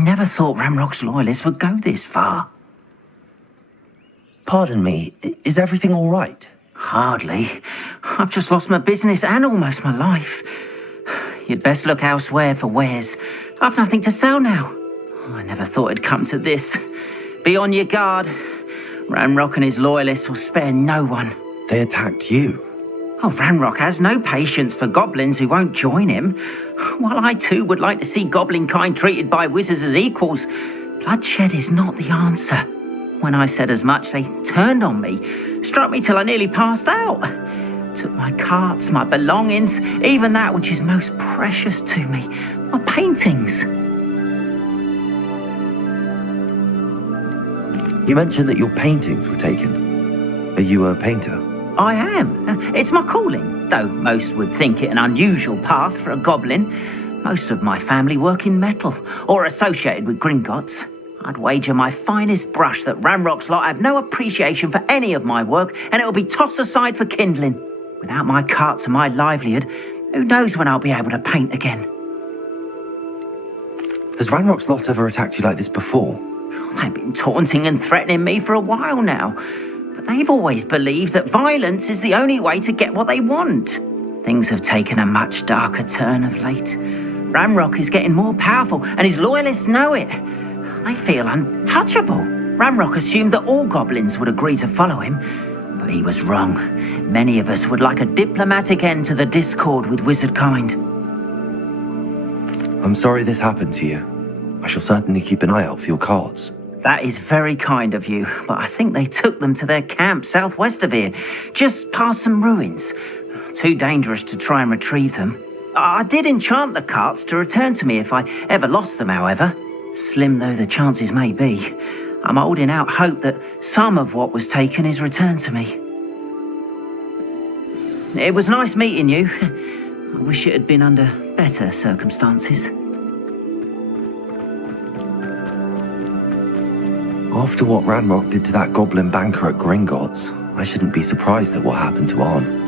never thought Ramrock's loyalists would go this far. Pardon me, is everything all right? Hardly. I've just lost my business and almost my life. You'd best look elsewhere for wares. I've nothing to sell now. I never thought it'd come to this. Be on your guard. Ramrock and his loyalists will spare no one. They attacked you? Oh, Ramrock has no patience for goblins who won't join him. While I too would like to see goblin kind treated by wizards as equals, bloodshed is not the answer. When I said as much, they turned on me, struck me till I nearly passed out. Took my carts, my belongings, even that which is most precious to me, my paintings. You mentioned that your paintings were taken. Are you a painter? I am. It's my calling, though most would think it an unusual path for a goblin. Most of my family work in metal, or associated with Gringotts. I'd wager my finest brush that Ramrock's lot have no appreciation for any of my work, and it'll be tossed aside for kindling. Without my carts and my livelihood, who knows when I'll be able to paint again? Has Ramrock's lot ever attacked you like this before? They've been taunting and threatening me for a while now, but they've always believed that violence is the only way to get what they want. Things have taken a much darker turn of late. Ramrock is getting more powerful, and his loyalists know it. They feel untouchable. Ramrock assumed that all goblins would agree to follow him, but he was wrong. Many of us would like a diplomatic end to the discord with wizard kind. I'm sorry this happened to you. I shall certainly keep an eye out for your carts. That is very kind of you, but I think they took them to their camp southwest of here, just past some ruins. Too dangerous to try and retrieve them. I did enchant the carts to return to me if I ever lost them, however. Slim though the chances may be, I'm holding out hope that some of what was taken is returned to me. It was nice meeting you. I wish it had been under better circumstances. After what Ramrock did to that goblin banker at Gringotts, I shouldn't be surprised at what happened to Arn.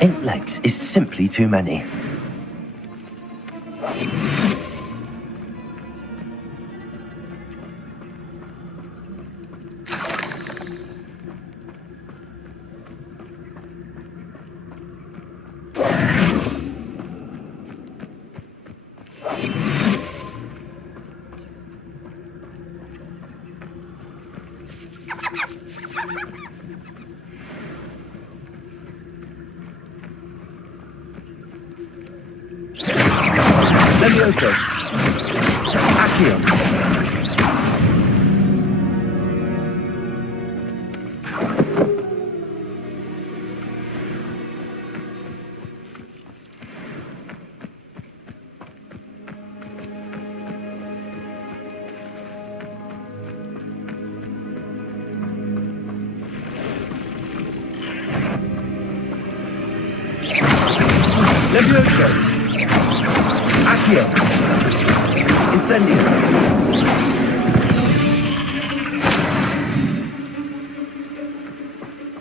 Eight legs is simply too many. Levioso. Accio. Levioso. Accio. Incendio.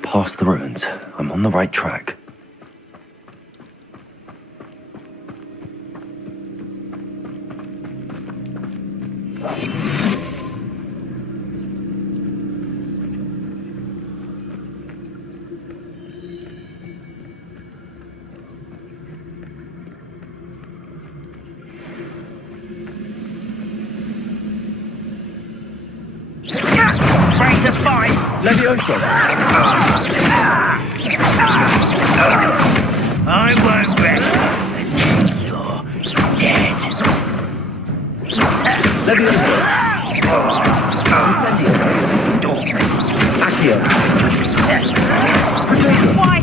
Past the ruins. I'm on the right track. to fight! Levioso! I won't rest until you're dead. Levioso! Incendio! Accio! Potato! Why?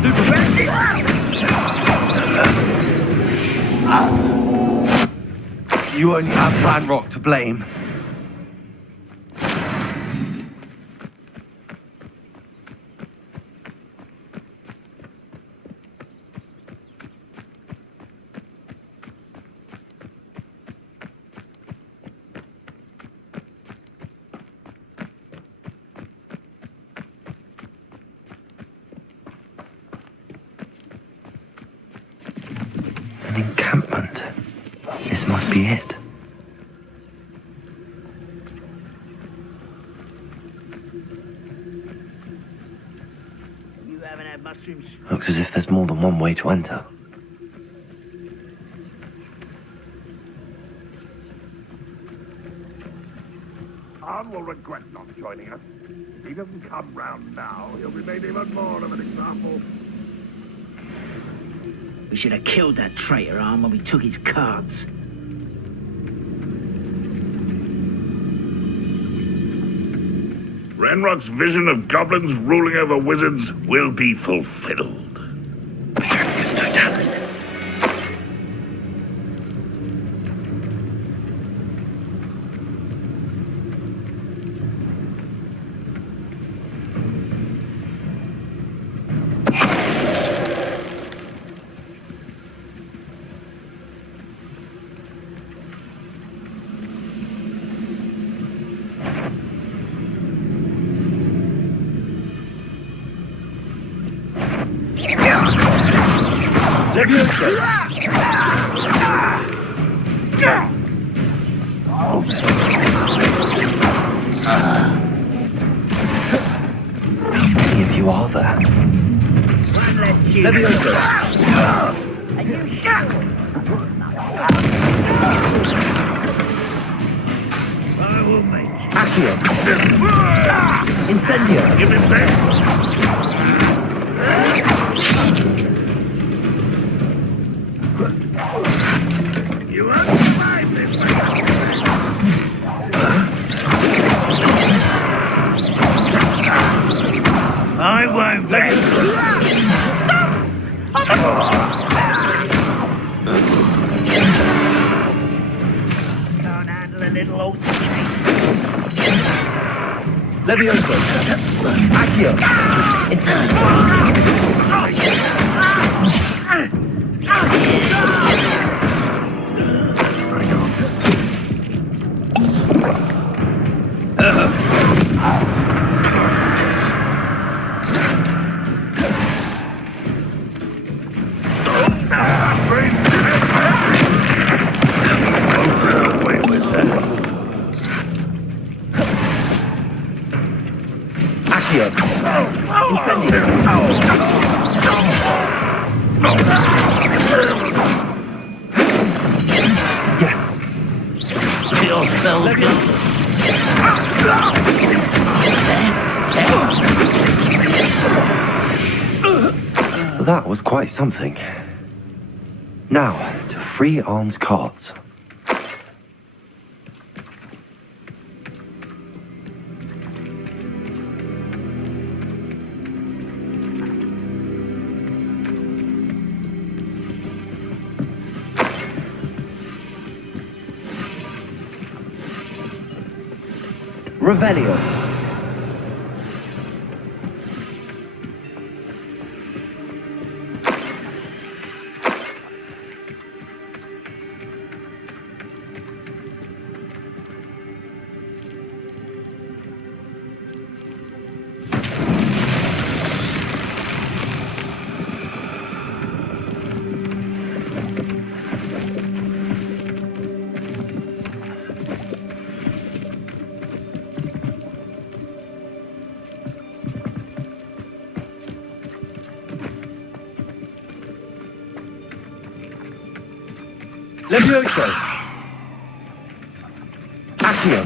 You only have Ranrock to blame. An encampment. This must be it. You haven't had mushrooms. Looks as if there's more than one way to enter. Arn will regret not joining us. If he doesn't come round now, he'll be made even more of an example. We should have killed that traitor Arm when we took his cards. Ranrock's vision of goblins ruling over wizards will be fulfilled. Many of you are there. Levioso! Accio! Incendio! Give him that! You won't survive this one! I won't rest. Stop! Can't handle a little old skinny. Levioso! Accio! Incendio! Incendio! Yes! Your spell's That was quite something. Now, to free Arn's cards. Revelio. Levioso! Accio!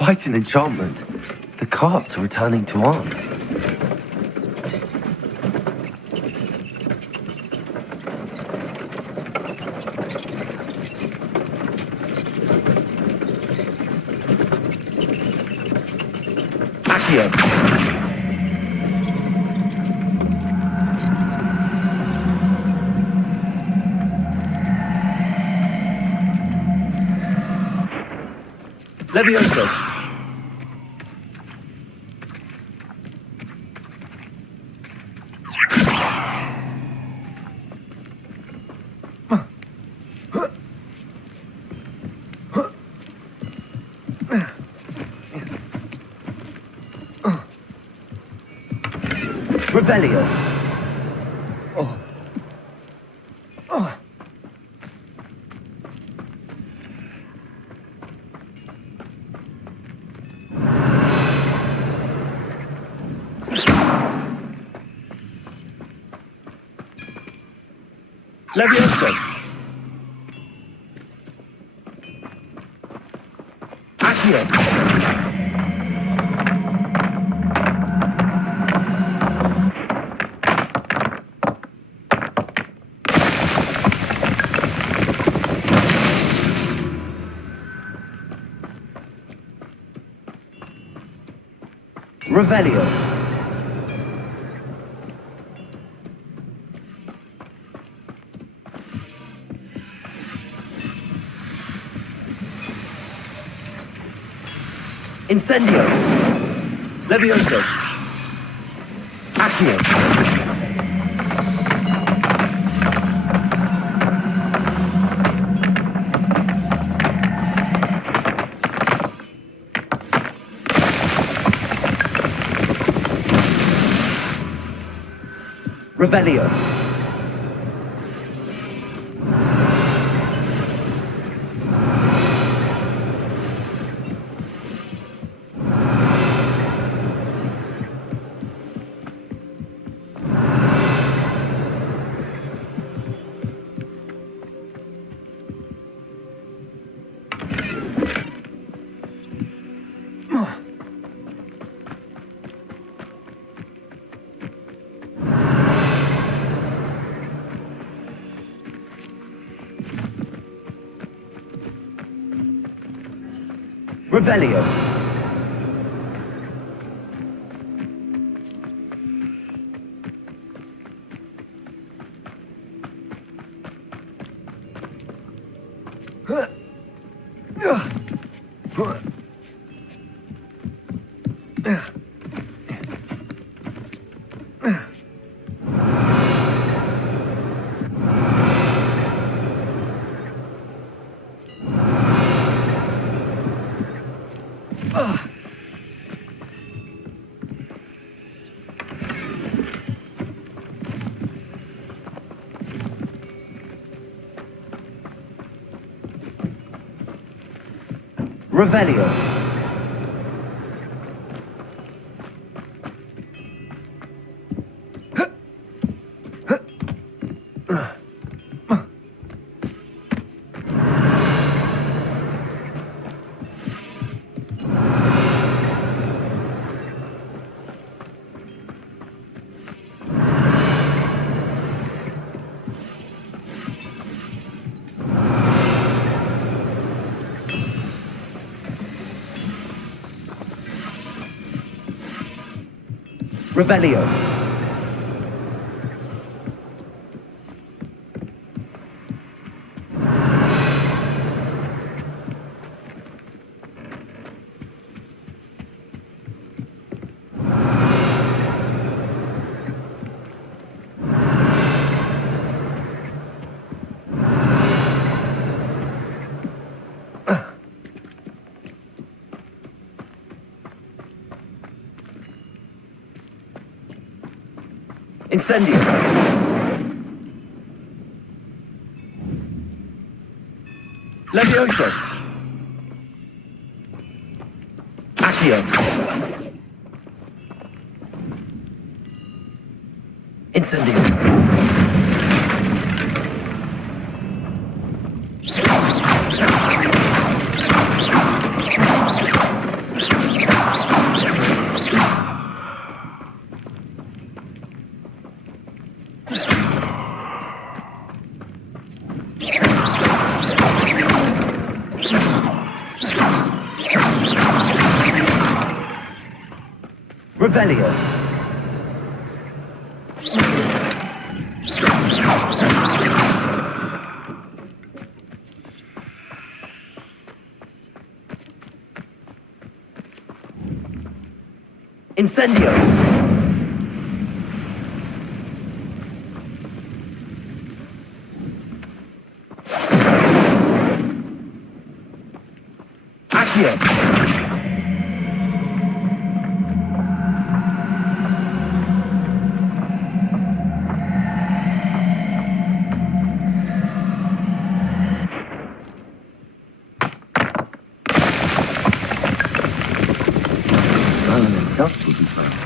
quite an enchantment. The carts are returning to on. Levioso. Revelio. Levioso. Accio. Revelio. Incendio. Levioso. Accio. Revelio. Revelio. Revelio. Revelio. Incendio. Levioso. Accio. Incendio. Revelio. Incendio. Accio. Merlin himself will be found.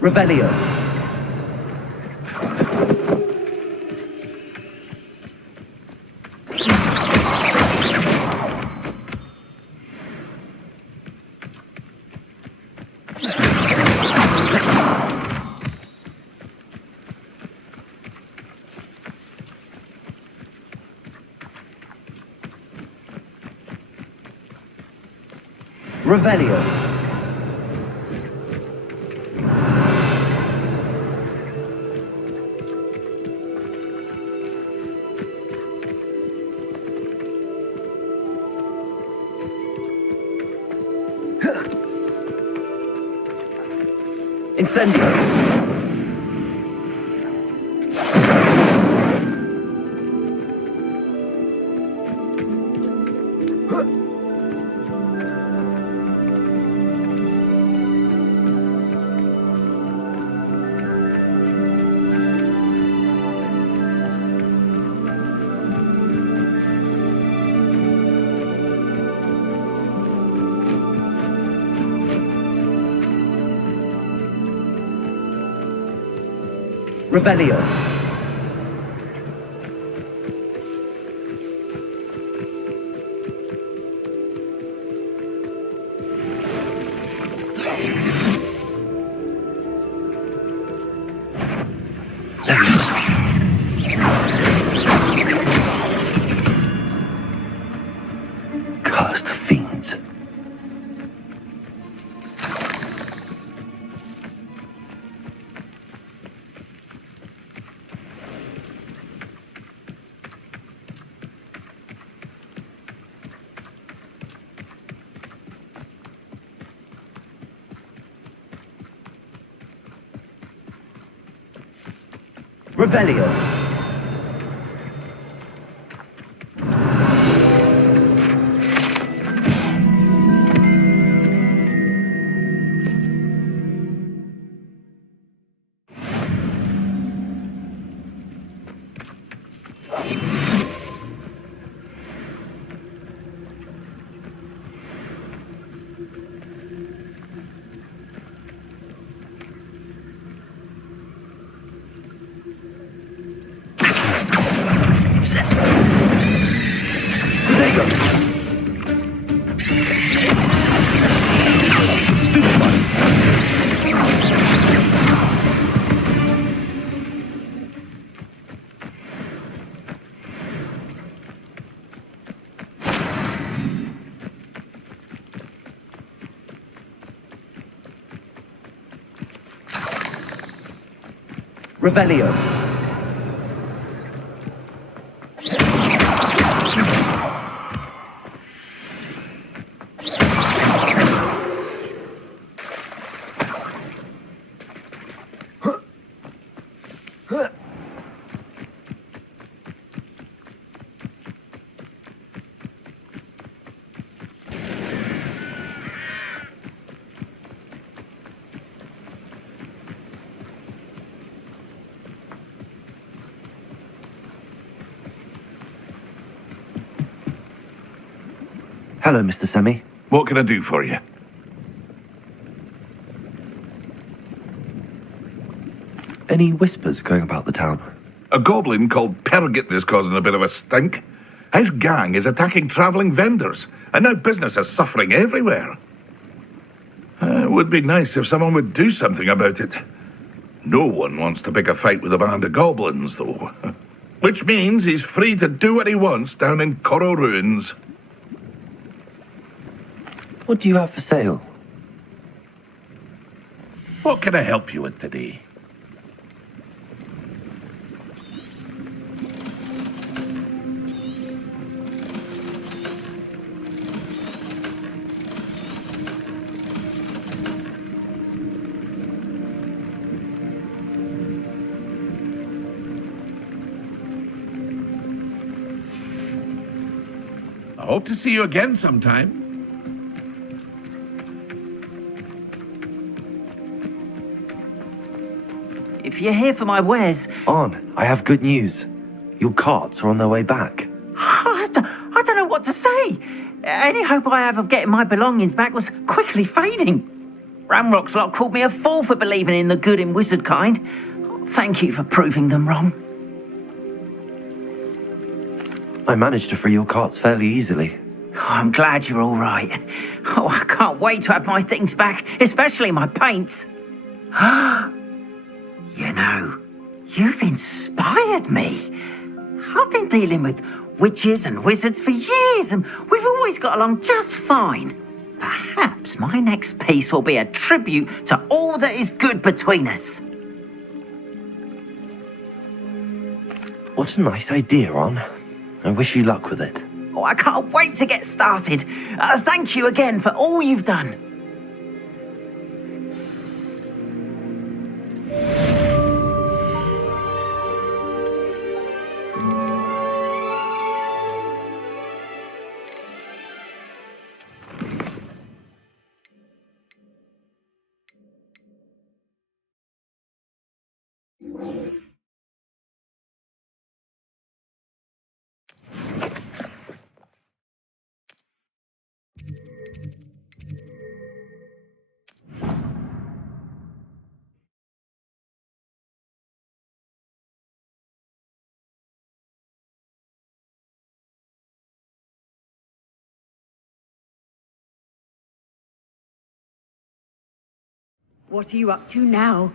Revelio. Revelio. Incendio. Revelio. Cursed fiends. Revelio. Revelio. Hello, Mr. Semi. What can I do for you? Any whispers going about the town? A goblin called Pergit is causing a bit of a stink. His gang is attacking travelling vendors, and now business is suffering everywhere. It would be nice if someone would do something about it. No one wants to pick a fight with a band of goblins, though. Which means he's free to do what he wants down in Coral Ruins. What do you have for sale? What can I help you with today? I hope to see you again sometime. If you're here for my wares, On, I have good news. Your carts are on their way back. I don't know what to say. Any hope I have of getting my belongings back was quickly fading. Ramrock's lot called me a fool for believing in the good in wizard kind. Thank you for proving them wrong. I managed to free your carts fairly easily. Oh, I'm glad you're all right. Oh, I can't wait to have my things back, especially my paints. You know, you've inspired me. I've been dealing with witches and wizards for years, and we've always got along just fine. Perhaps my next piece will be a tribute to all that is good between us. What a nice idea, On. I wish you luck with it. Oh, I can't wait to get started. Thank you again for all you've done. What are you up to now?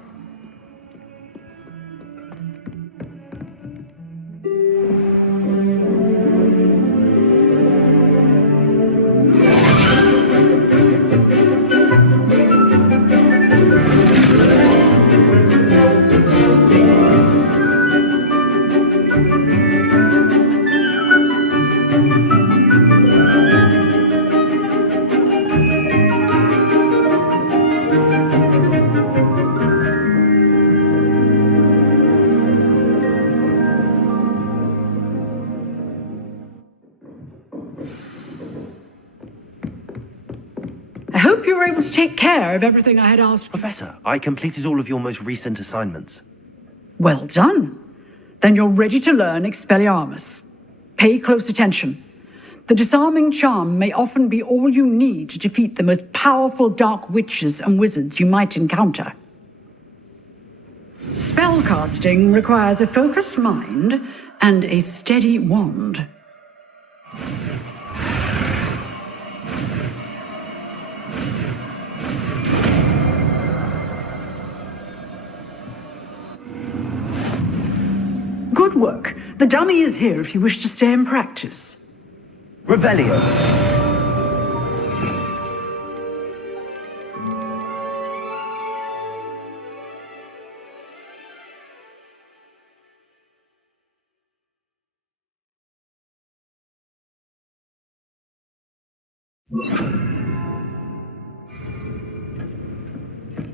I hope you were able to take care of everything I had asked. Professor, I completed all of your most recent assignments. Well done. Then you're ready to learn Expelliarmus. Pay close attention. The disarming charm may often be all you need to defeat the most powerful dark witches and wizards you might encounter. Spellcasting requires a focused mind and a steady wand. Good work. The dummy is here if you wish to stay and practice. Revelio.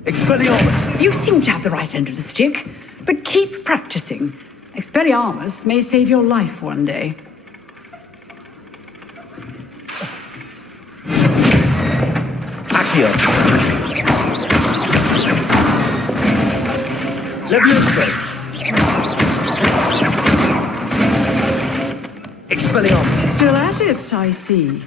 Expelliarmus! You seem to have the right end of the stick, but keep practicing. Expelliarmus may save your life one day. Accio! Levioso! Expelliarmus! Still at it, I see.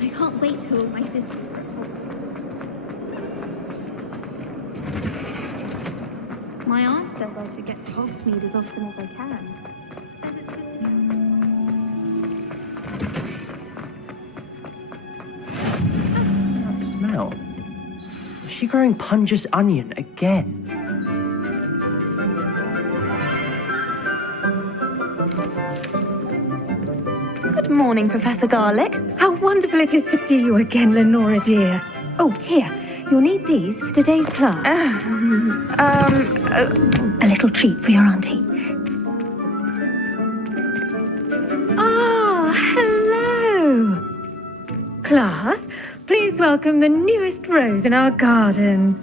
I can't wait till all my visitors. My aunt said I'd to get to Hogsmeade as often as I can. Says it's good to go. That smell. Is she growing Pungus onion again? Good morning, Professor Garlick. How wonderful it is to see you again, Lenora dear. Oh, here. You'll need these for today's class. A little treat for your auntie. Ah, hello. Class, please welcome the newest rose in our garden.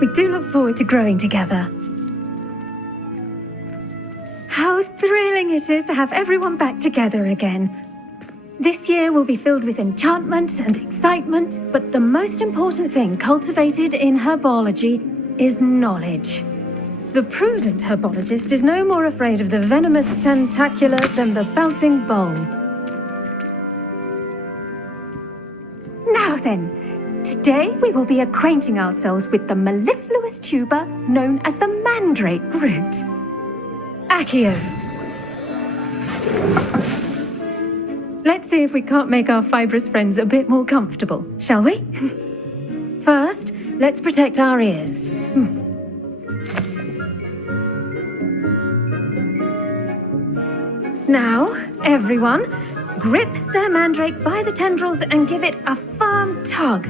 We do look forward to growing together. How thrilling it is to have everyone back together again. This year will be filled with enchantment and excitement, but the most important thing cultivated in herbology is knowledge. The prudent herbologist is no more afraid of the venomous tentacula than the bouncing bowl. Now then, today we will be acquainting ourselves with the mellifluous tuber known as the mandrake root. Accio. Let's see if we can't make our fibrous friends a bit more comfortable, shall we? First, let's protect our ears. Now, everyone, grip their mandrake by the tendrils and give it a firm tug.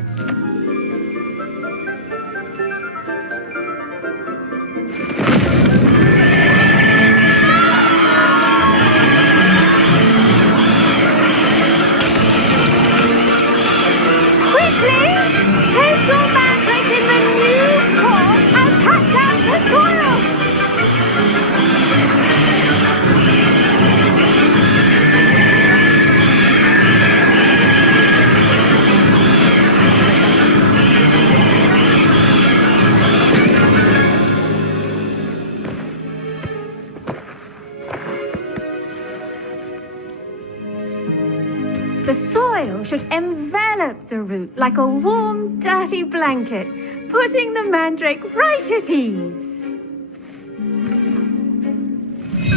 The soil should envelop the root like a warm, dirty blanket, putting the mandrake right at ease.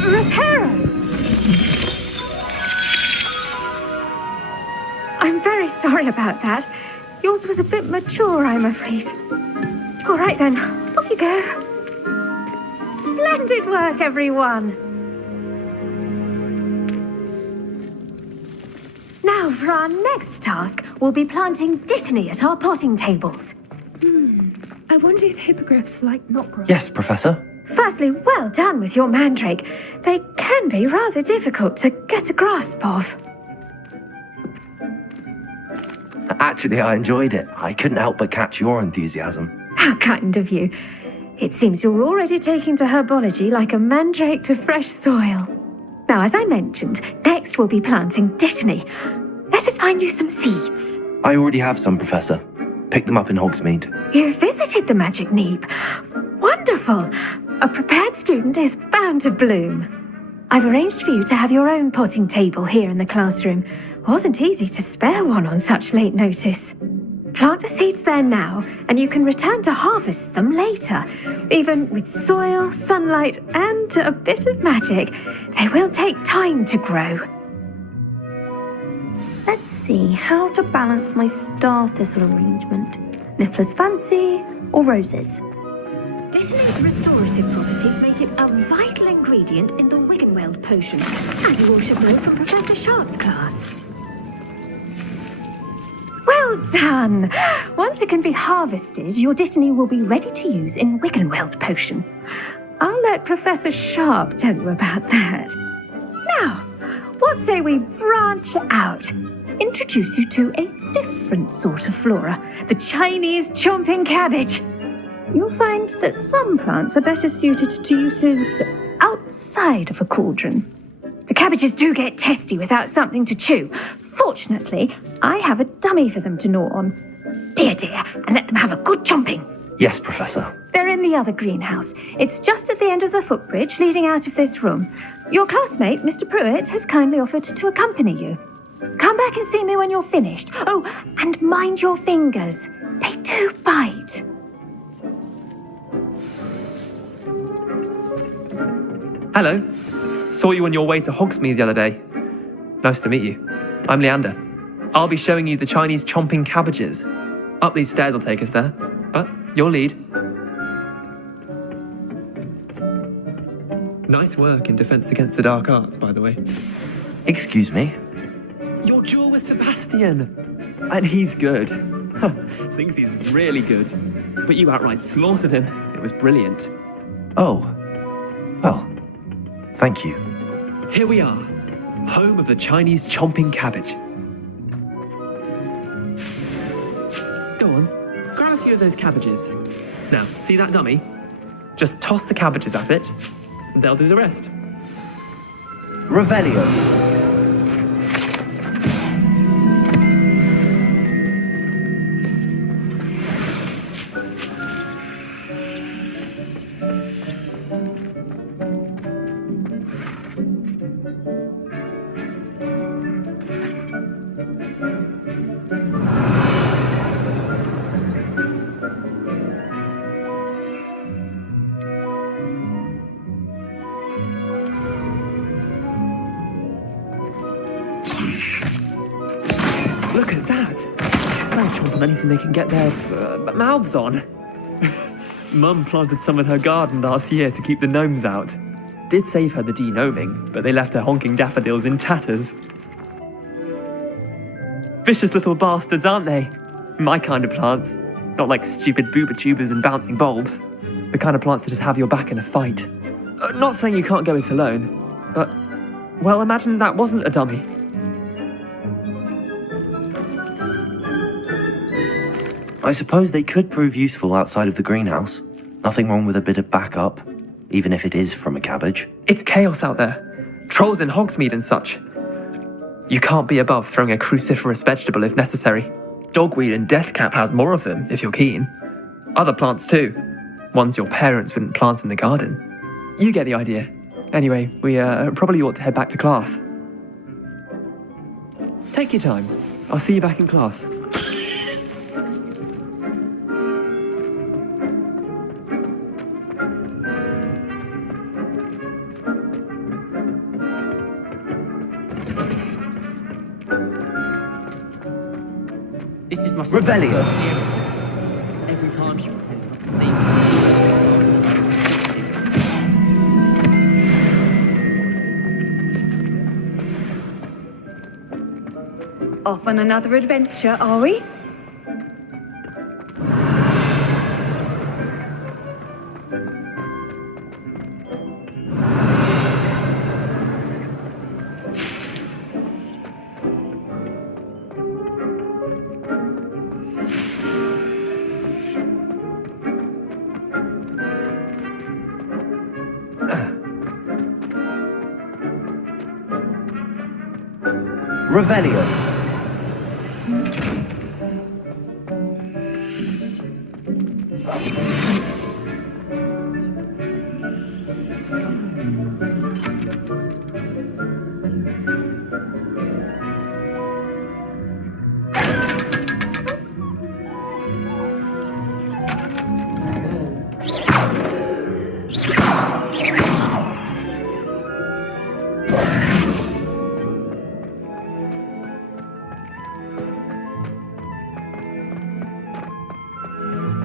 Reparo! I'm very sorry about that. Yours was a bit mature, I'm afraid. All right then, off you go. Splendid work, everyone. Now, for our next task, we'll be planting dittany at our potting tables. I wonder if hippogriffs like knotgrass. Yes, Professor. Firstly, well done with your mandrake. They can be rather difficult to get a grasp of. Actually, I enjoyed it. I couldn't help but catch your enthusiasm. How kind of you. It seems you're already taking to herbology like a mandrake to fresh soil. Now, as I mentioned, next we'll be planting dittany. Let us find you some seeds. I already have some, Professor. Picked them up in Hogsmeade. You visited the Magic Neep. Wonderful. A prepared student is bound to bloom. I've arranged for you to have your own potting table here in the classroom. Wasn't easy to spare one on such late notice. Plant the seeds there now, and you can return to harvest them later. Even with soil, sunlight, and a bit of magic, they will take time to grow. Let's see how to balance my star thistle arrangement. Niffler's fancy or roses? Detonate's restorative properties make it a vital ingredient in the Wiggenweld potion, as you all should know from Professor Sharp's class. Well done! Once it can be harvested, your Dittany will be ready to use in Wiggenweld potion. I'll let Professor Sharp tell you about that. Now, what say we branch out? Introduce you to a different sort of flora, the Chinese chomping cabbage. You'll find that some plants are better suited to uses outside of a cauldron. The cabbages do get testy without something to chew. Fortunately, I have a dummy for them to gnaw on. Be a dear and let them have a good chomping. Yes, Professor. They're in the other greenhouse. It's just at the end of the footbridge leading out of this room. Your classmate, Mr. Pruitt, has kindly offered to accompany you. Come back and see me when you're finished. Oh, and mind your fingers. They do bite. Hello. Saw you on your way to Hogsmeade the other day. Nice to meet you. I'm Leander. I'll be showing you the Chinese chomping cabbages. Up these stairs will take us there, but your lead. Nice work in Defense Against the Dark Arts, by the way. Excuse me? Your duel with Sebastian! And he's good. Thinks he's really good. But you outright slaughtered him. It was brilliant. Oh. Well, thank you. Here we are, home of the Chinese chomping cabbage. Go on, grab a few of those cabbages. Now, see that dummy? Just toss the cabbages at it, and they'll do the rest. Revelio. Look at that! They'll chomp on anything they can get their mouths on. Mum planted some in her garden last year to keep the gnomes out. Did save her the de-gnoming, but they left her honking daffodils in tatters. Vicious little bastards, aren't they? My kind of plants. Not like stupid booba tubers and bouncing bulbs. The kind of plants that just have your back in a fight. Not saying you can't go it alone, but, well, imagine that wasn't a dummy. I suppose they could prove useful outside of the greenhouse. Nothing wrong with a bit of backup, even if it is from a cabbage. It's chaos out there. Trolls in Hogsmeade and such. You can't be above throwing a cruciferous vegetable if necessary. Dogweed and deathcap has more of them, if you're keen. Other plants too. Ones your parents wouldn't plant in the garden. You get the idea. Anyway, we probably ought to head back to class. Take your time. I'll see you back in class. This is my Revelio. Every time you Off on another adventure, are we? Revelio.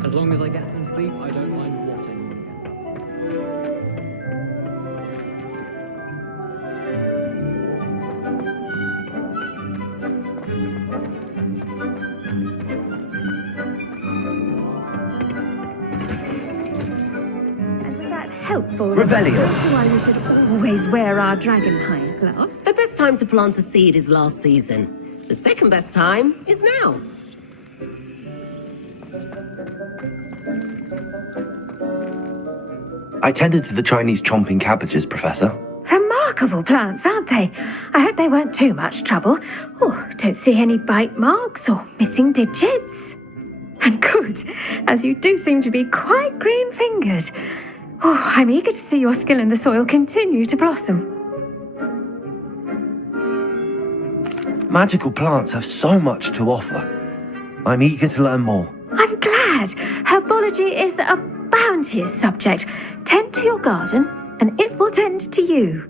As long as I get some sleep, I don't mind what anyone gets up. Helpful. Revelio. As to why we should always wear our dragonhide gloves. The best time to plant a seed is last season. The second best time is now. I tended to the Chinese chomping cabbages, Professor. Remarkable plants, aren't they? I hope they weren't too much trouble. Oh, don't see any bite marks or missing digits. And good, as you do seem to be quite green-fingered. Oh, I'm eager to see your skill in the soil continue to blossom. Magical plants have so much to offer. I'm eager to learn more. I'm glad. Herbology is a bounteous subject. Tend to your garden, and it will tend to you.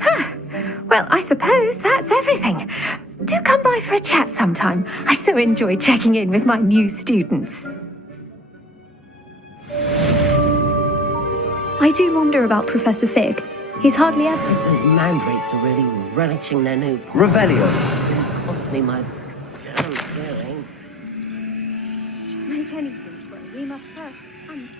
Huh. Well, I suppose that's everything. Do come by for a chat sometime. I so enjoy checking in with my new students. I do wonder about Professor Fig. He's hardly ever... Those mandrakes are really relishing their new pot. Revelio. It cost me my damn hearing. Make anything well, we must first understand.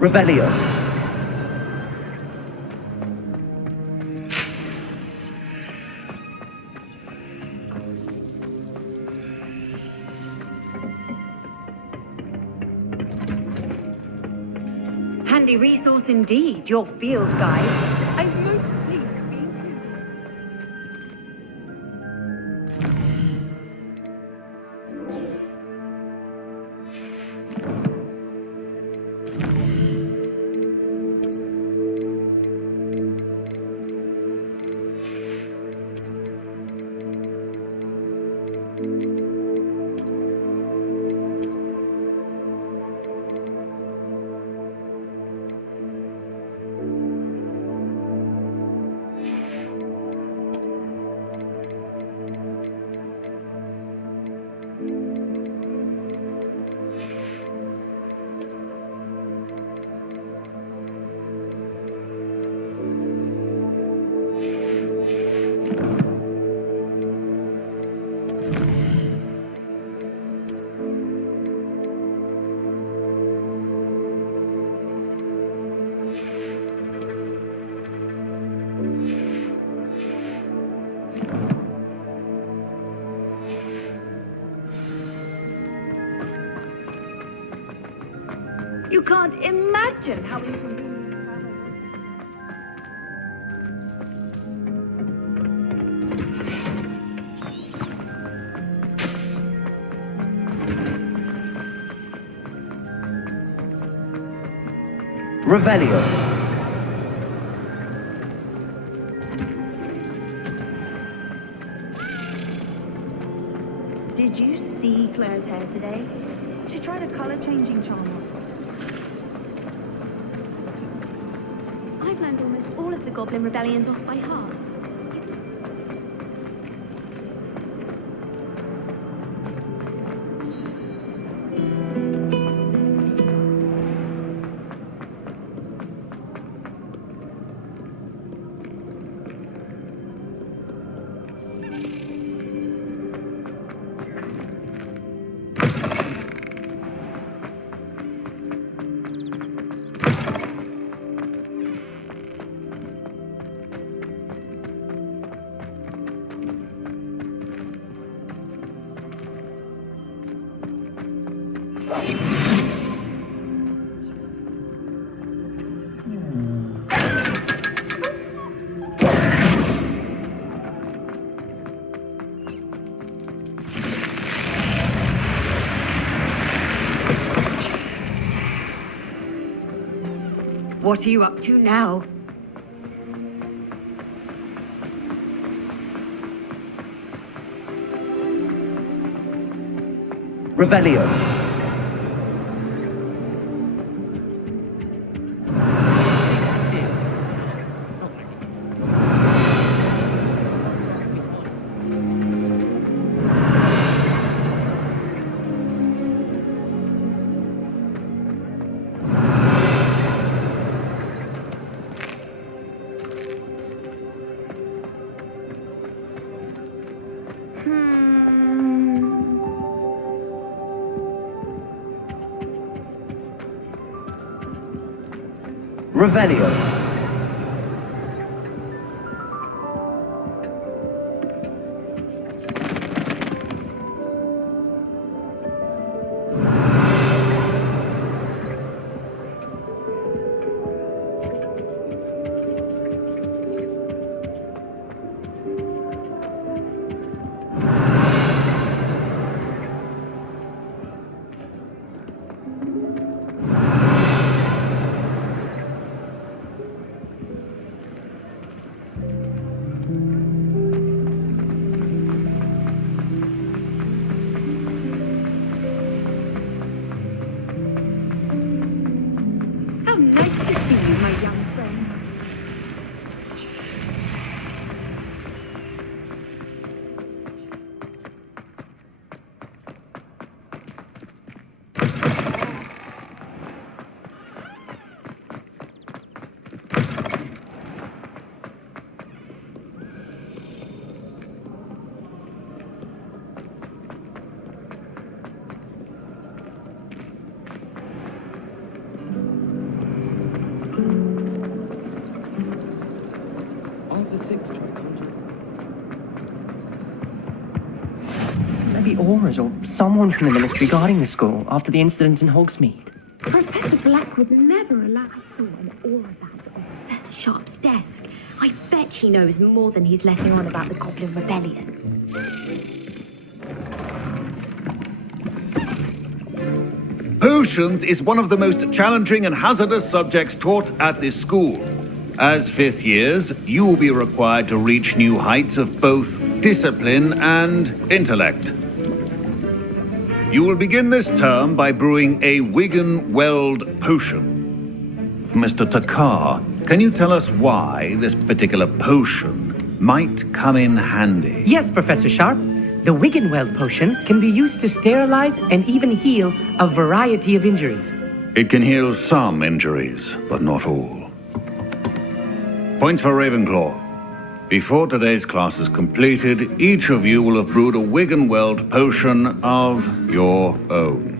Revelio. Handy resource indeed, your field guide. I'm most pleased to be included. You can't imagine how inconvenient travel Revelio. Did you see Claire's hair today? She tried a color-changing charm on. I've learned almost all of the Goblin Rebellions off by heart. What are you up to now? Revelio. Revelio. How nice to see you, my young friend. Maybe Auras or someone from the ministry guarding the school after the incident in Hogsmeade. Professor Black would never allow an aura bag on Professor Sharp's desk. I bet he knows more than he's letting on about the Goblin Rebellion. Potions is one of the most challenging and hazardous subjects taught at this school. As fifth years, you will be required to reach new heights of both discipline and intellect. You will begin this term by brewing a Wiggenweld potion. Mr. Takar, can you tell us why this particular potion might come in handy? Yes, Professor Sharp. The Wiggenweld potion can be used to sterilize and even heal a variety of injuries. It can heal some injuries, but not all. Points for Ravenclaw. Before today's class is completed, each of you will have brewed a Wiggenweld potion of your own.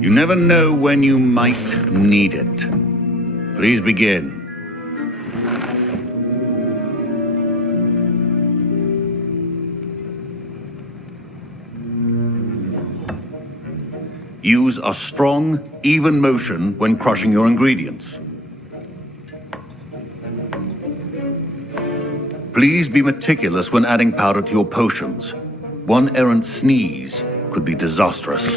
You never know when you might need it. Please begin. Use a strong, even motion when crushing your ingredients. Please be meticulous when adding powder to your potions. One errant sneeze could be disastrous.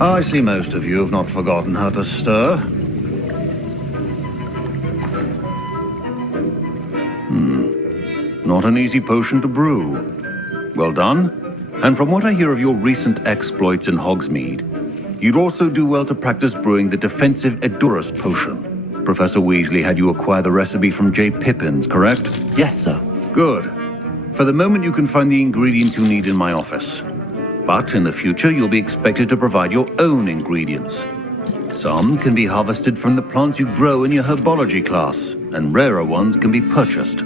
I see most of you have not forgotten how to stir. Not an easy potion to brew. Well done. And from what I hear of your recent exploits in Hogsmeade, you'd also do well to practice brewing the defensive Edurus potion. Professor Weasley had you acquire the recipe from J. Pippins, correct? Yes, sir. Good. For the moment, you can find the ingredients you need in my office. But in the future, you'll be expected to provide your own ingredients. Some can be harvested from the plants you grow in your herbology class, and rarer ones can be purchased.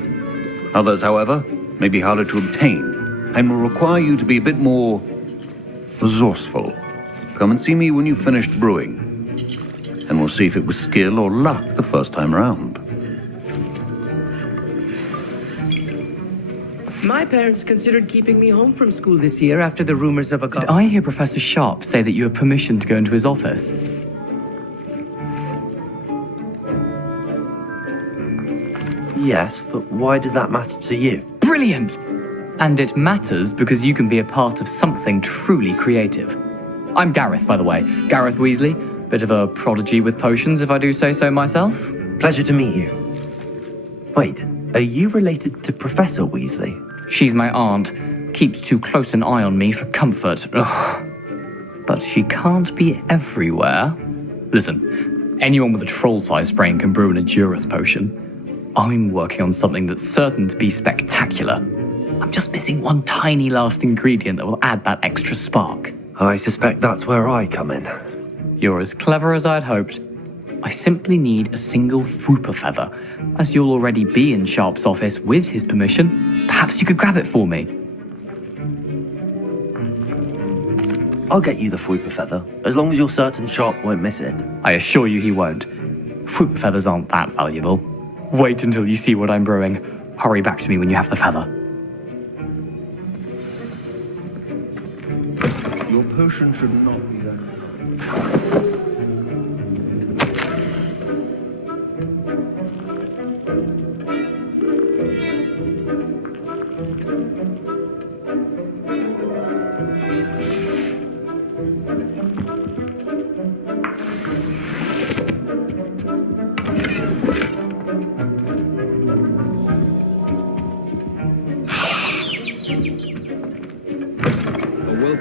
Others, however, may be harder to obtain, and will require you to be a bit more resourceful. Come and see me when you've finished brewing, and we'll see if it was skill or luck the first time round. My parents considered keeping me home from school this year after the rumors of a... Did I hear Professor Sharp say that you have permission to go into his office? Yes, but why does that matter to you? Brilliant! And it matters because you can be a part of something truly creative. I'm Gareth, by the way. Gareth Weasley. Bit of a prodigy with potions, if I do say so myself. Pleasure to meet you. Wait, are you related to Professor Weasley? She's my aunt. Keeps too close an eye on me for comfort. Ugh. But she can't be everywhere. Listen, anyone with a troll-sized brain can brew an Edurus potion. I'm working on something that's certain to be spectacular. I'm just missing one tiny last ingredient that will add that extra spark. I suspect that's where I come in. You're as clever as I'd hoped. I simply need a single Fwooper feather. As you'll already be in Sharp's office with his permission, perhaps you could grab it for me. I'll get you the Fwooper feather, as long as you're certain Sharp won't miss it. I assure you he won't. Fwooper feathers aren't that valuable. Wait until you see what I'm brewing. Hurry back to me when you have the feather. Your potion should not be that.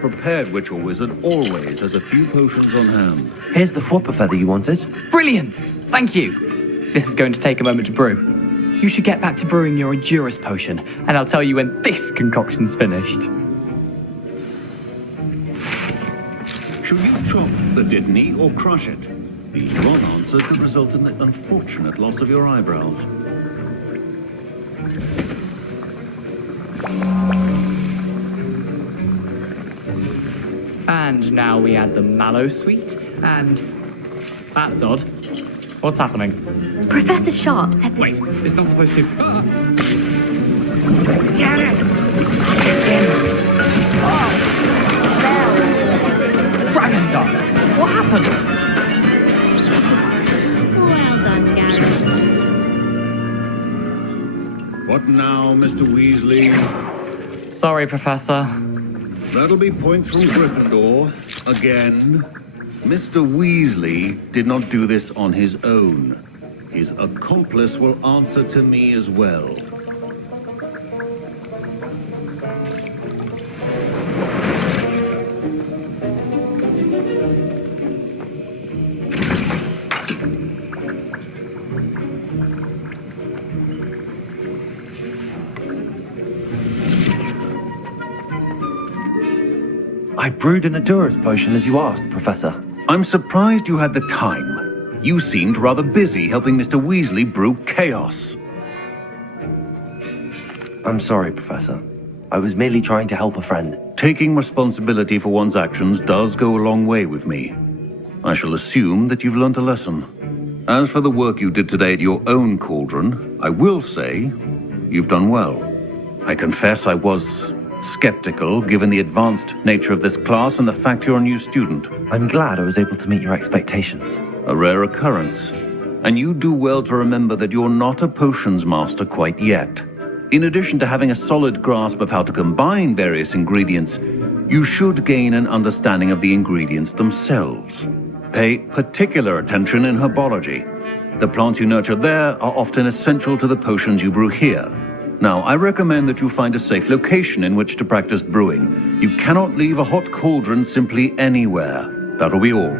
Prepared witch or wizard always has a few potions on hand. Here's the Fwooper feather you wanted. Brilliant! Thank you! This is going to take a moment to brew. You should get back to brewing your Edurus potion, and I'll tell you when this concoction's finished. Should you chop the Didney or crush it? The wrong answer could result in the unfortunate loss of your eyebrows. And now we add the mallow sweet, and... That's odd. What's happening? Professor Sharp said that... Wait, it's not supposed to... Get it! Dragon Star! What happened? Well done, Garlick. What now, Mr. Weasley? Sorry, Professor. That'll be points from Gryffindor. Again. Mr. Weasley did not do this on his own. His accomplice will answer to me as well. I brewed an Edurus potion as you asked, Professor. I'm surprised you had the time. You seemed rather busy helping Mr. Weasley brew chaos. I'm sorry, Professor. I was merely trying to help a friend. Taking responsibility for one's actions does go a long way with me. I shall assume that you've learnt a lesson. As for the work you did today at your own cauldron, I will say you've done well. I confess I was skeptical, given the advanced nature of this class and the fact you're a new student. I'm glad I was able to meet your expectations. A rare occurrence. And you do well to remember that you're not a potions master quite yet. In addition to having a solid grasp of how to combine various ingredients, you should gain an understanding of the ingredients themselves. Pay particular attention in herbology. The plants you nurture there are often essential to the potions you brew here. Now, I recommend that you find a safe location in which to practice brewing. You cannot leave a hot cauldron simply anywhere. That'll be all.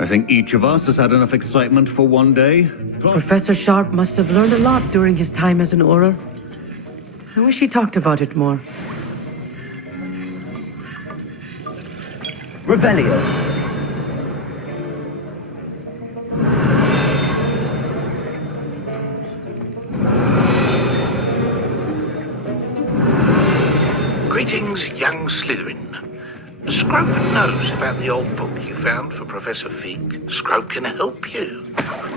I think each of us has had enough excitement for one day. Professor Sharp must have learned a lot during his time as an Auror. I wish he talked about it more. Revelio. young Slytherin. Scrope knows about the old book you found for Professor Fig. Scrope can help you.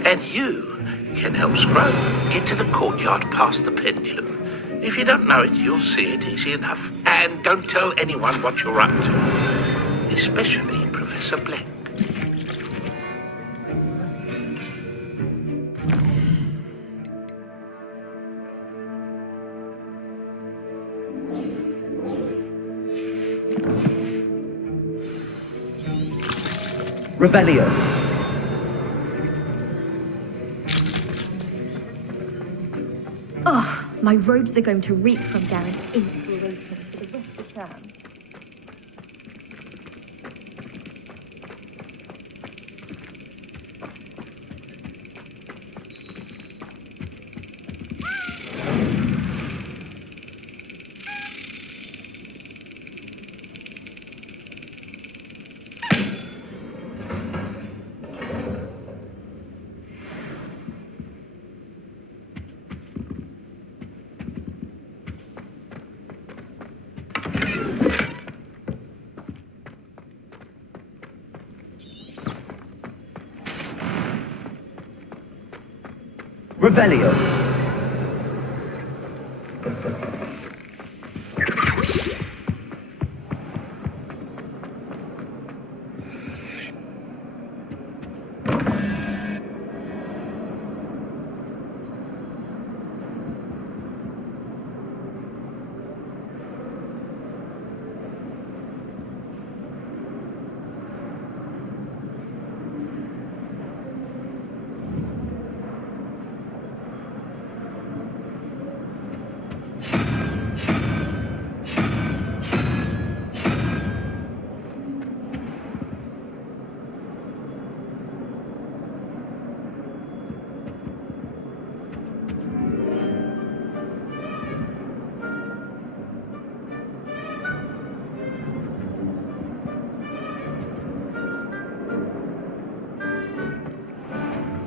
And you can help Scrope get to the courtyard past the pendulum. If you don't know it, you'll see it easy enough. And don't tell anyone what you're up to. Especially Professor Black. Revelio. Oh, my robes are going to reek from Garrick's inspiration for the rest of the term. Revelio.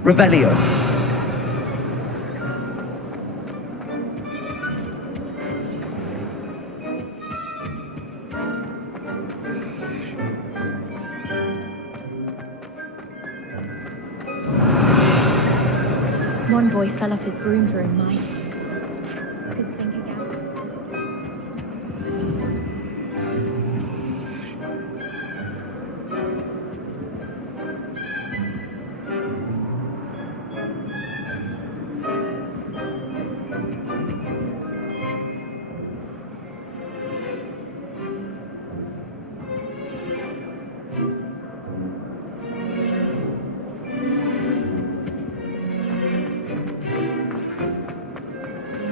Revelio. One boy fell off his broom during mine.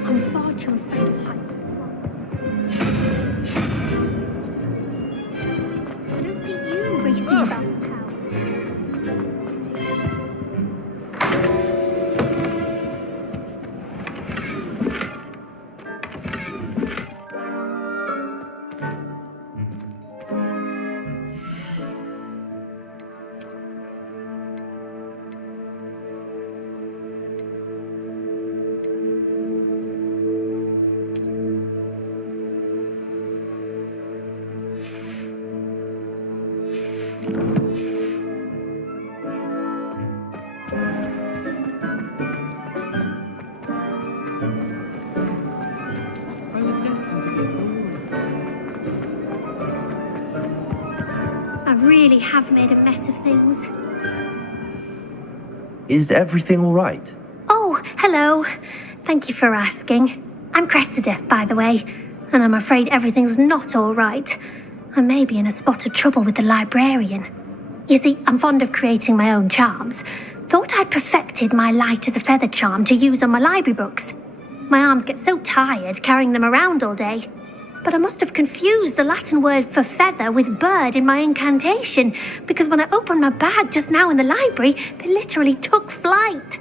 I'm far too afraid of heights. I don't see you racing about the town. I was destined to be I really have made a mess of things. Is everything all right? Oh, hello. Thank you for asking. I'm Cressida, by the way, and I'm afraid everything's not all right. I may be in a spot of trouble with the librarian. You see, I'm fond of creating my own charms. Thought I'd perfected my light as a feather charm to use on my library books. My arms get so tired carrying them around all day. But I must have confused the Latin word for feather with bird in my incantation, because when I opened my bag just now in the library, they literally took flight.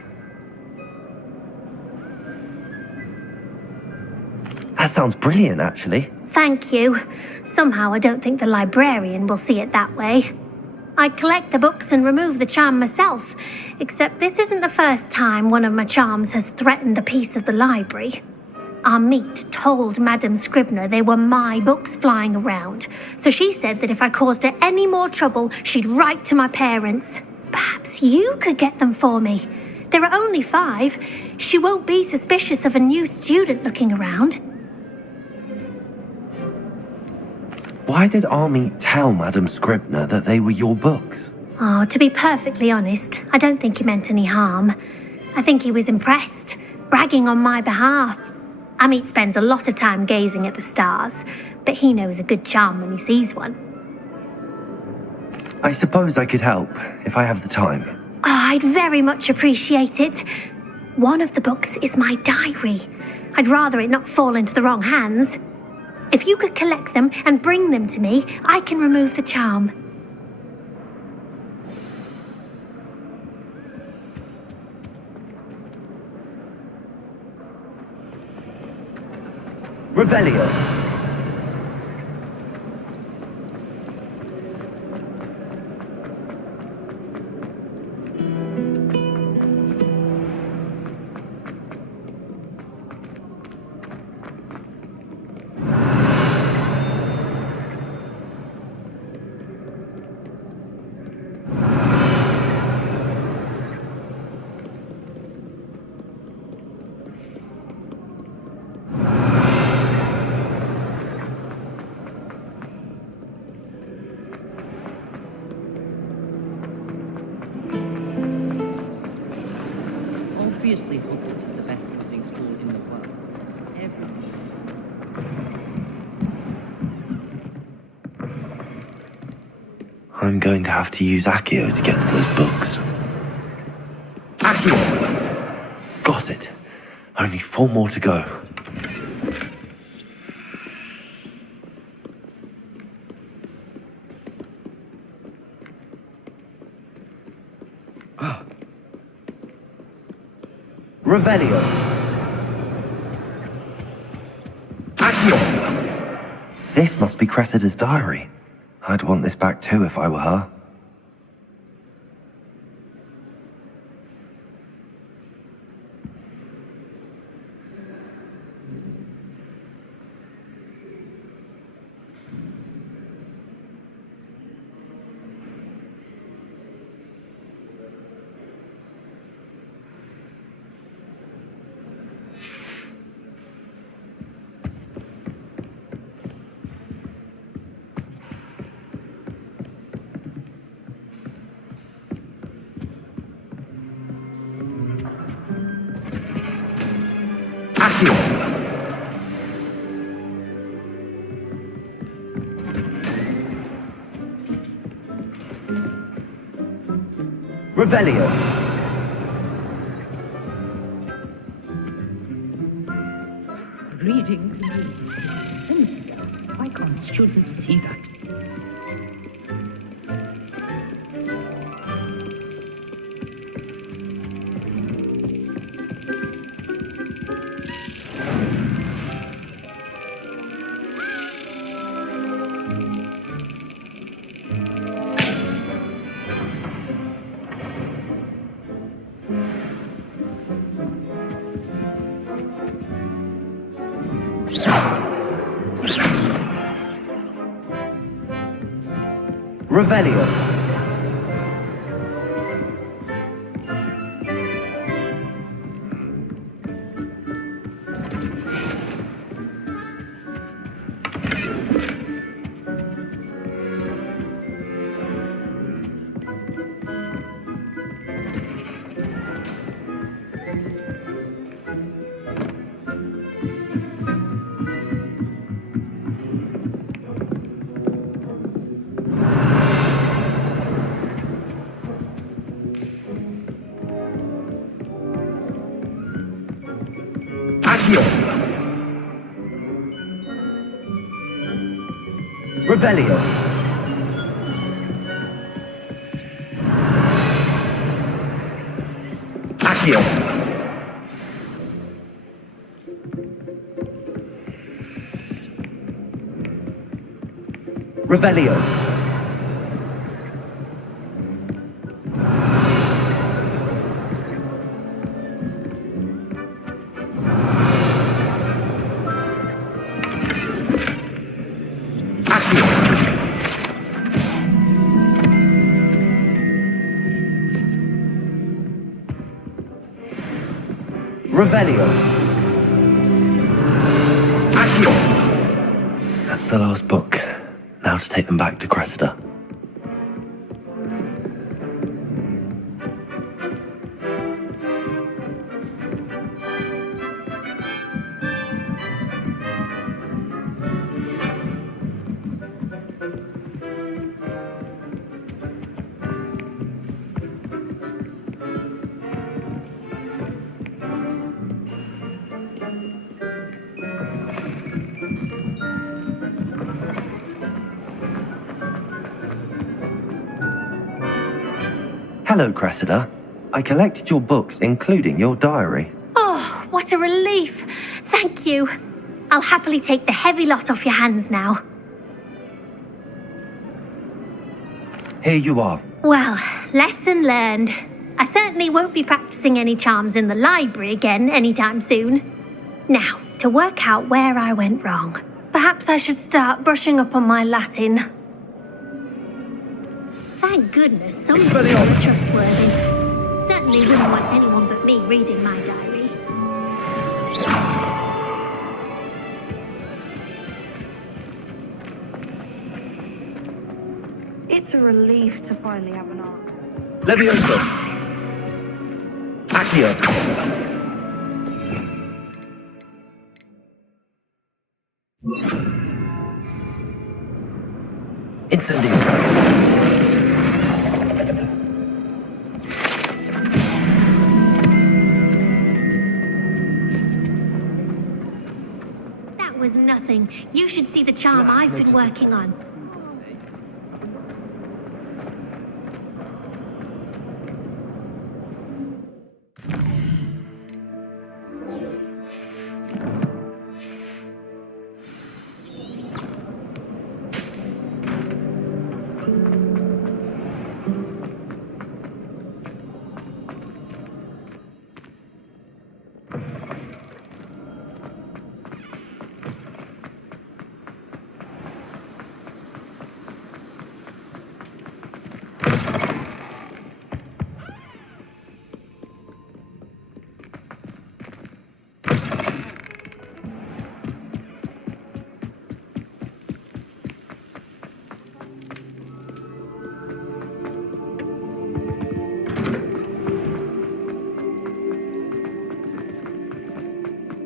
That sounds brilliant, actually. Thank you. Somehow I don't think the librarian will see it that way. I collect the books and remove the charm myself, except this isn't the first time one of my charms has threatened the peace of the library. Amit told Madame Scribner they were my books flying around, so she said that if I caused her any more trouble, she'd write to my parents. Perhaps you could get them for me. There are only 5. She won't be suspicious of a new student looking around. Why did Army tell Madame Scribner that they were your books? Oh, to be perfectly honest, I don't think he meant any harm. I think he was impressed, bragging on my behalf. Amit spends a lot of time gazing at the stars, but he knows a good charm when he sees one. I suppose I could help, if I have the time. Oh, I'd very much appreciate it. One of the books is my diary. I'd rather it not fall into the wrong hands. If you could collect them and bring them to me, I can remove the charm. Revelio. Obviously, Hogwarts is the best visiting school in the world. Everyone. I'm going to have to use Accio to get to those books. Accio! Got it. Only 4 more to go. Revelio. Accio! This must be Cressida's diary. I'd want this back too if I were her. Revelio. Reading. Why can't students see that? Revelio. Revelio. Accio. Revelio. Revelio. That's the last book. Now to take them back to Cressida. Hello, Cressida. I collected your books, including your diary. Oh, what a relief. Thank you. I'll happily take the heavy lot off your hands now. Here you are. Well, lesson learned. I certainly won't be practicing any charms in the library again anytime soon. Now, to work out where I went wrong. Perhaps I should start brushing up on my Latin. Thank goodness some people are trustworthy. Certainly wouldn't want anyone but me reading my diary. It's a relief to finally have an arc. Levioso. Accio. Incendio. That was nothing. You should see the charm I've been working on.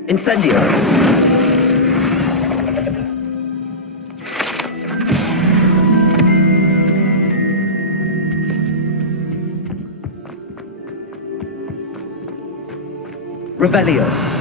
Incendio. Revelio.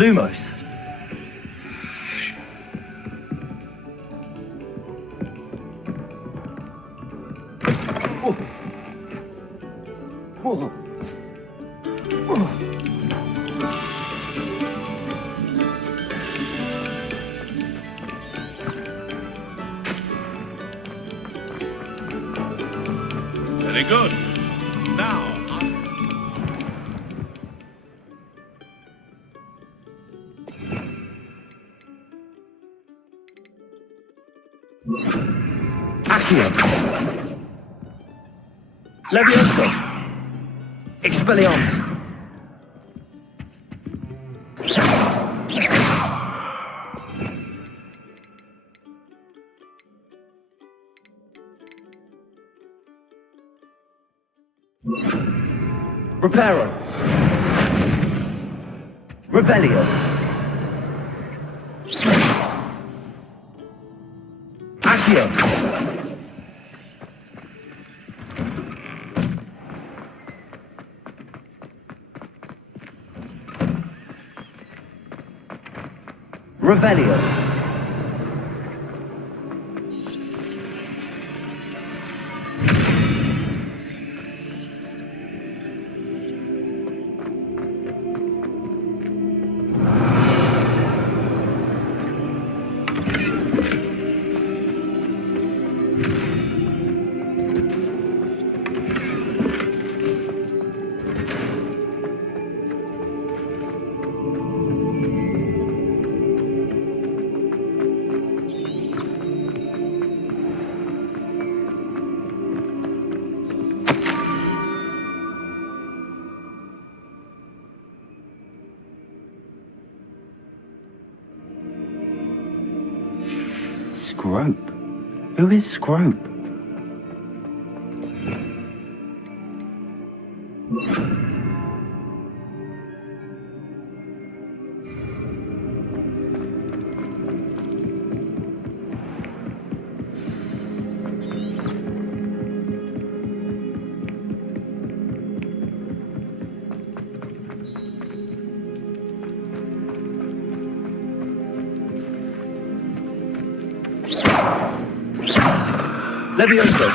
Lumos. Oh. Oh. Oh. Very good. Now, Accio. Levioso. Expelliarmus. Reparo. Revelio. Accio. Revelio. Scrope? Who is Scrope? Levioso.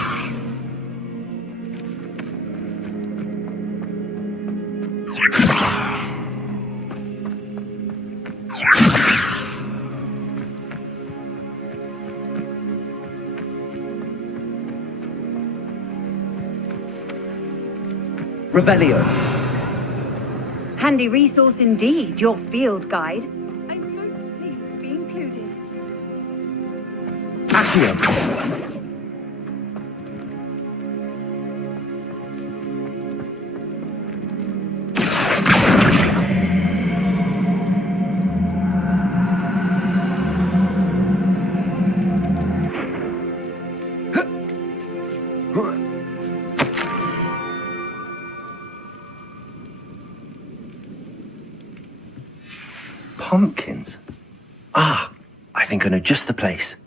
Revelio. Handy resource indeed, your field guide. I'm most pleased to be included. Accio. Pumpkins? Ah, I think I know just the place.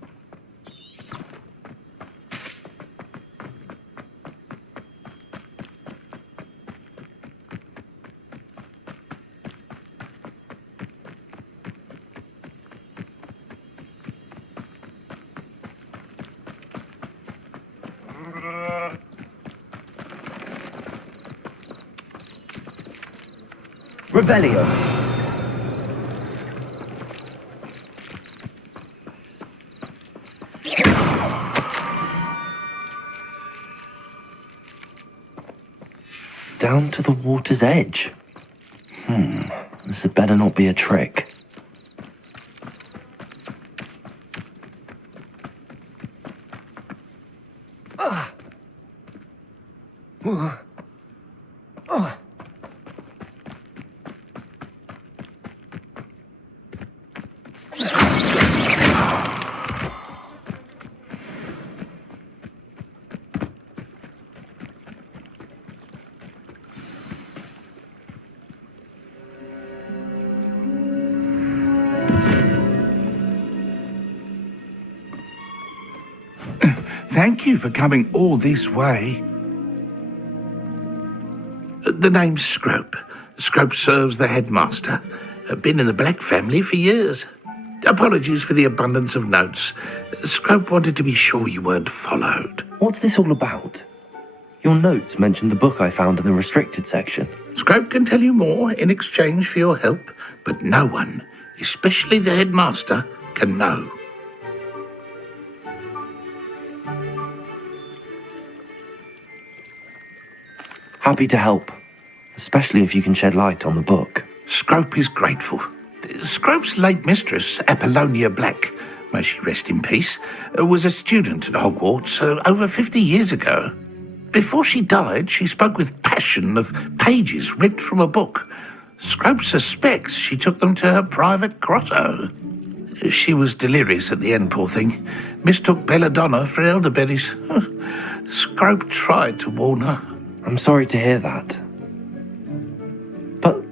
Revelio. Down to the water's edge. This had better not be a trick. Thank you for coming all this way. The name's Scrope. Scrope serves the headmaster. Been in the Black family for years. Apologies for the abundance of notes. Scrope wanted to be sure you weren't followed. What's this all about? Your notes mentioned the book I found in the restricted section. Scrope can tell you more in exchange for your help, but no one, especially the headmaster, can know. Happy to help, especially if you can shed light on the book. Scrope is grateful. Scrope's late mistress, Apollonia Black, may she rest in peace, was a student at Hogwarts over 50 years ago. Before she died, she spoke with passion of pages ripped from a book. Scrope suspects she took them to her private grotto. She was delirious at the end, poor thing. Mistook belladonna for elderberries. Scrope tried to warn her. I'm sorry to hear that. But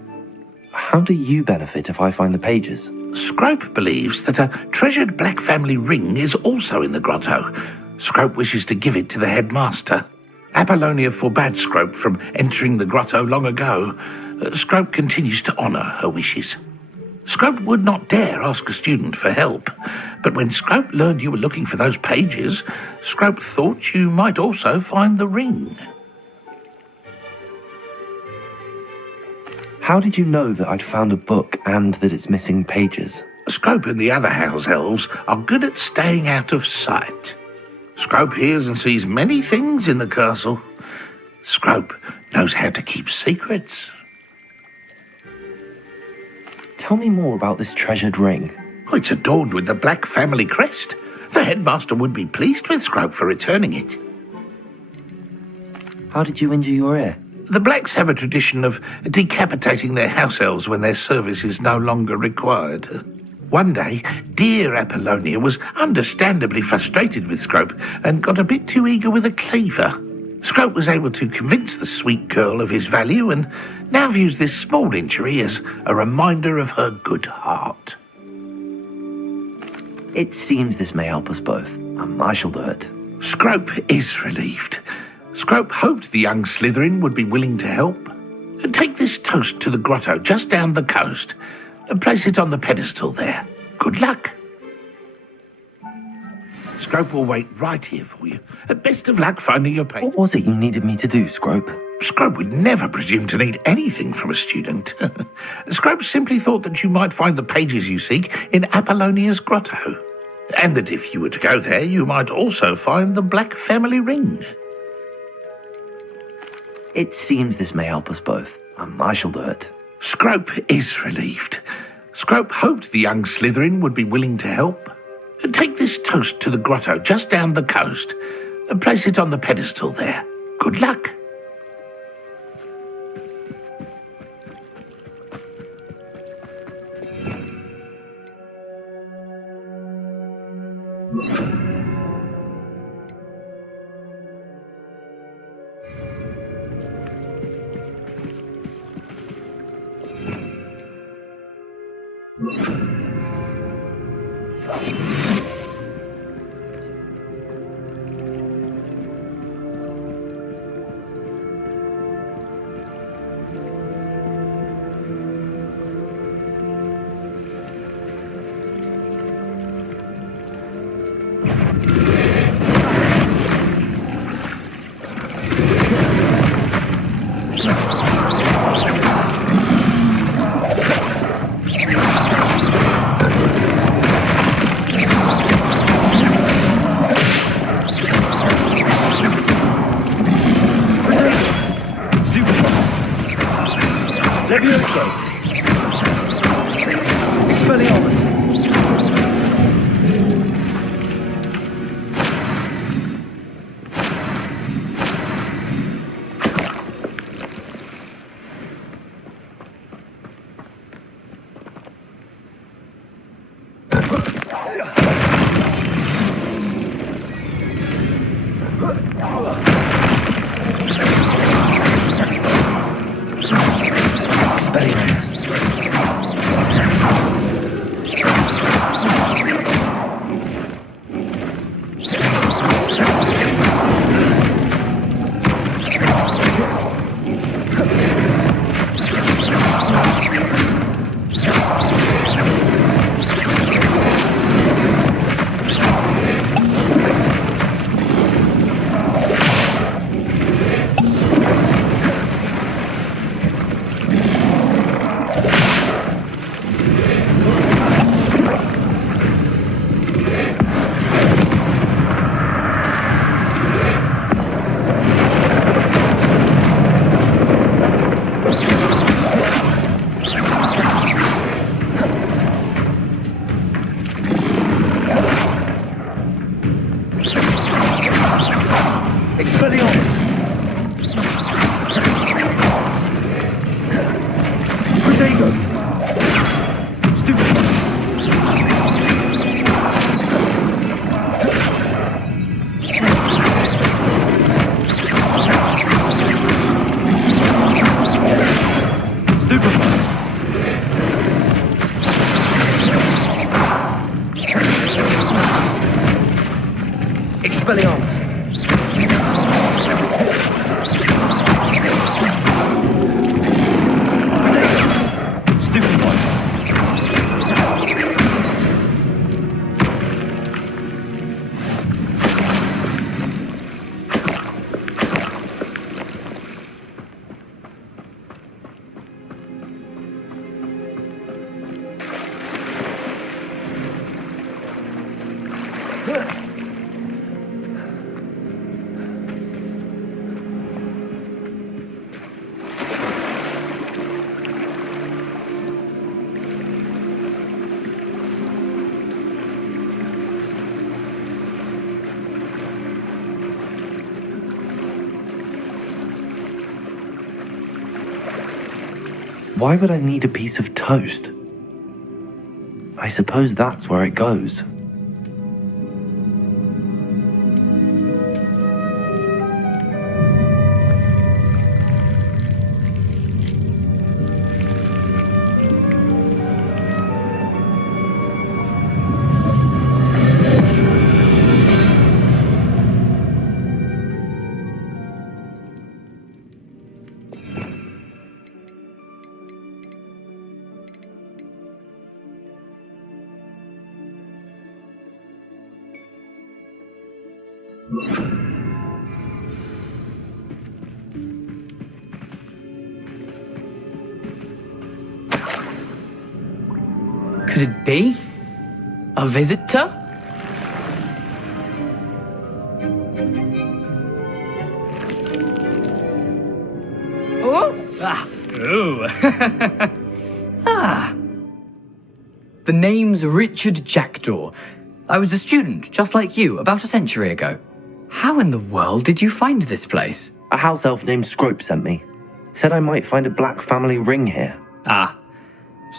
how do you benefit if I find the pages? Scrope believes that a treasured Black family ring is also in the grotto. Scrope wishes to give it to the headmaster. Apollonia forbade Scrope from entering the grotto long ago. Scrope continues to honour her wishes. Scrope would not dare ask a student for help, but when Scrope learned you were looking for those pages, Scrope thought you might also find the ring. How did you know that I'd found a book and that it's missing pages? Scrope and the other house elves are good at staying out of sight. Scrope hears and sees many things in the castle. Scrope knows how to keep secrets. Tell me more about this treasured ring. It's adorned with the Black family crest. The headmaster would be pleased with Scrope for returning it. How did you injure your ear? The Blacks have a tradition of decapitating their house elves when their service is no longer required. One day, dear Apollonia was understandably frustrated with Scrope and got a bit too eager with a cleaver. Scrope was able to convince the sweet girl of his value and now views this small injury as a reminder of her good heart. It seems this may help us both. I shall do it. Scrope is relieved. Scrope hoped the young Slytherin would be willing to help. Take this toast to the grotto just down the coast and place it on the pedestal there. Good luck. Scrope will wait right here for you. Best of luck finding your paper. What was it you needed me to do, Scrope? Scrope would never presume to need anything from a student. Scrope simply thought that you might find the pages you seek in Apollonia's grotto, and that if you were to go there, you might also find the Black family ring. It seems this may help us both. I shall do it. Scrope is relieved. Scrope hoped the young Slytherin would be willing to help. Take this toast to the grotto just down the coast and place it on the pedestal there. Good luck. Expelliarmus. Stupid one. Why would I need a piece of toast? I suppose that's where it goes. Could it be? A visitor? Oh! Ah! Ooh! Ah! The name's Richard Jackdaw. I was a student, just like you, about a century ago. How in the world did you find this place? A house elf named Scrope sent me. Said I might find a black family ring here. Ah.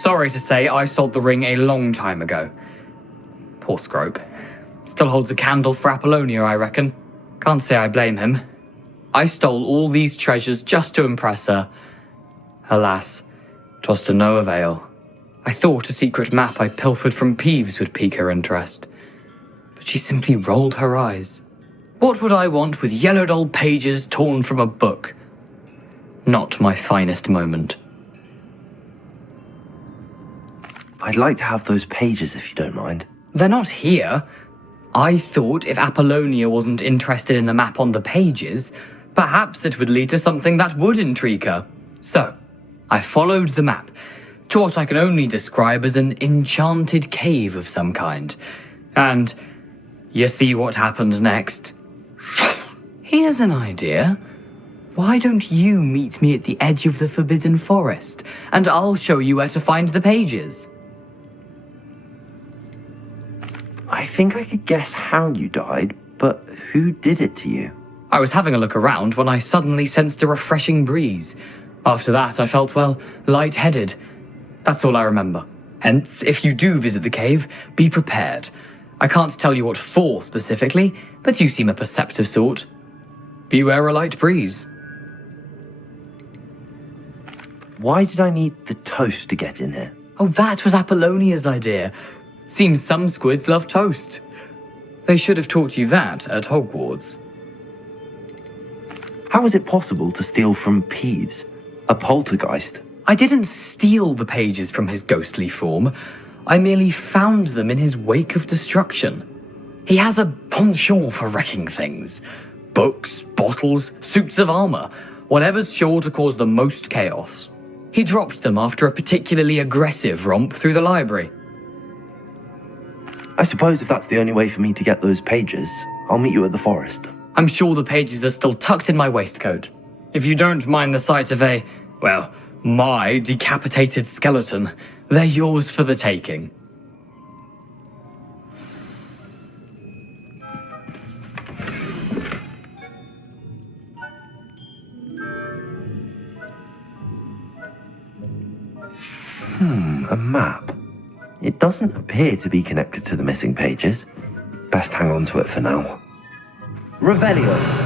Sorry to say, I sold the ring a long time ago. Poor Scrope. Still holds a candle for Apollonia, I reckon. Can't say I blame him. I stole all these treasures just to impress her. Alas, 'twas to no avail. I thought a secret map I pilfered from Peeves would pique her interest. But she simply rolled her eyes. What would I want with yellowed old pages torn from a book? Not my finest moment. I'd like to have those pages if you don't mind. They're not here. I thought if Apollonia wasn't interested in the map on the pages, perhaps it would lead to something that would intrigue her. So, I followed the map to what I can only describe as an enchanted cave of some kind. And you see what happened next? Here's an idea. Why don't you meet me at the edge of the Forbidden Forest, and I'll show you where to find the pages? I think I could guess how you died, but who did it to you? I was having a look around when I suddenly sensed a refreshing breeze. After that, I felt, well, lightheaded. That's all I remember. Hence, if you do visit the cave, be prepared. I can't tell you what for specifically, but you seem a perceptive sort. Beware a light breeze. Why did I need the toast to get in here? Oh, that was Apollonia's idea. Seems some squids love toast. They should have taught you that at Hogwarts. How is it possible to steal from Peeves, a poltergeist? I didn't steal the pages from his ghostly form. I merely found them in his wake of destruction. He has a penchant for wrecking things. Books, bottles, suits of armor, whatever's sure to cause the most chaos. He dropped them after a particularly aggressive romp through the library. I suppose if that's the only way for me to get those pages, I'll meet you at the forest. I'm sure the pages are still tucked in my waistcoat. If you don't mind the sight of my decapitated skeleton, they're yours for the taking. A map. It doesn't appear to be connected to the missing pages. Best hang on to it for now. Revelio.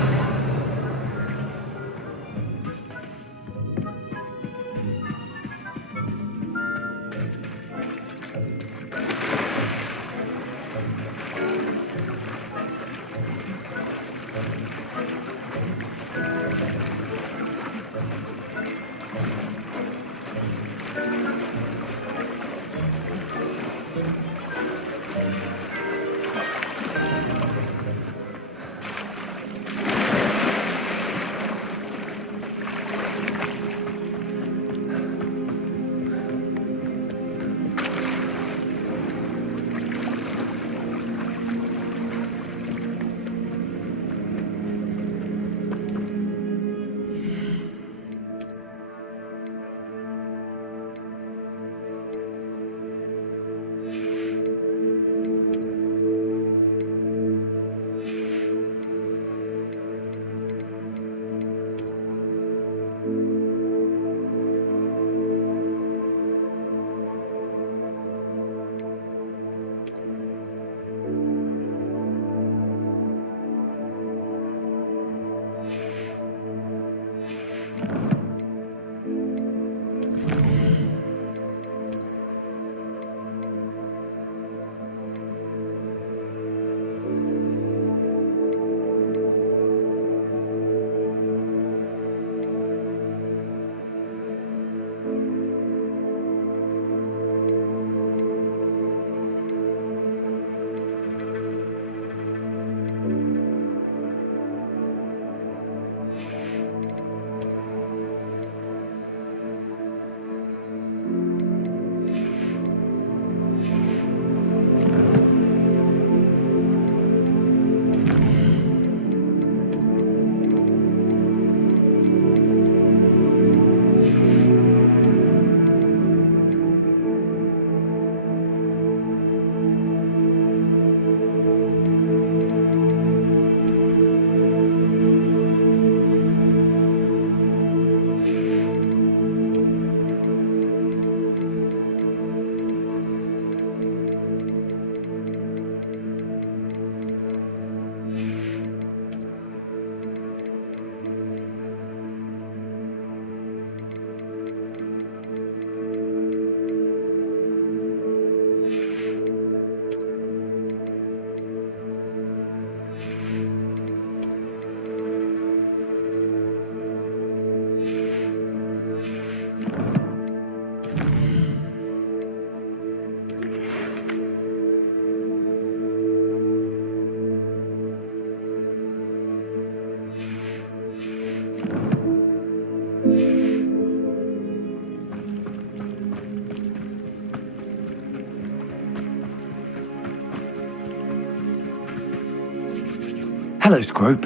Hello, Scrope.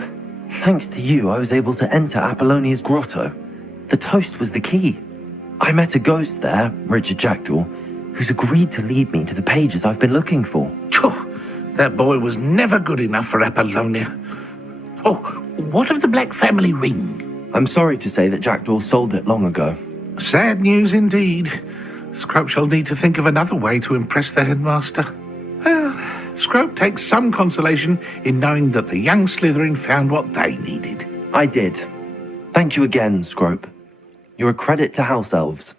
Thanks to you, I was able to enter Apollonia's grotto. The toast was the key. I met a ghost there, Richard Jackdaw, who's agreed to lead me to the pages I've been looking for. That boy was never good enough for Apollonia. Oh, what of the Black family ring? I'm sorry to say that Jackdaw sold it long ago. Sad news indeed. Scrope shall need to think of another way to impress the headmaster. Well, Scrope takes some consolation in knowing that the young Slytherin found what they needed. I did. Thank you again, Scrope. You're a credit to House Elves.